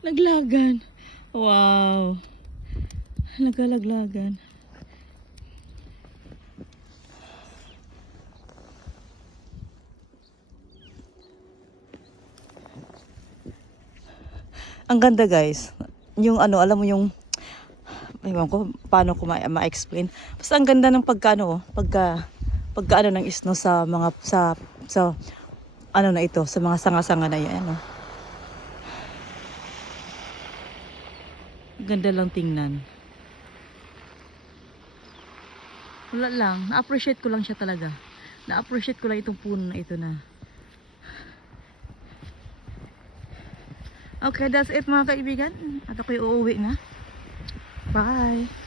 Naglagan. Wow. Nagalaglagan. Ang ganda guys. Yung ano, alam mo yung, ewan ko, paano ko ma-explain. Basta ang ganda ng pagka ano ng snow sa mga, sa ano na ito, sa mga sanga-sanga na yan. Ano. Ganda lang tingnan. Wala lang, na-appreciate ko lang siya talaga. Na-appreciate ko lang itong puno na ito na. Okay, that's it mga kaibigan. At ako'y uuwi na. Bye!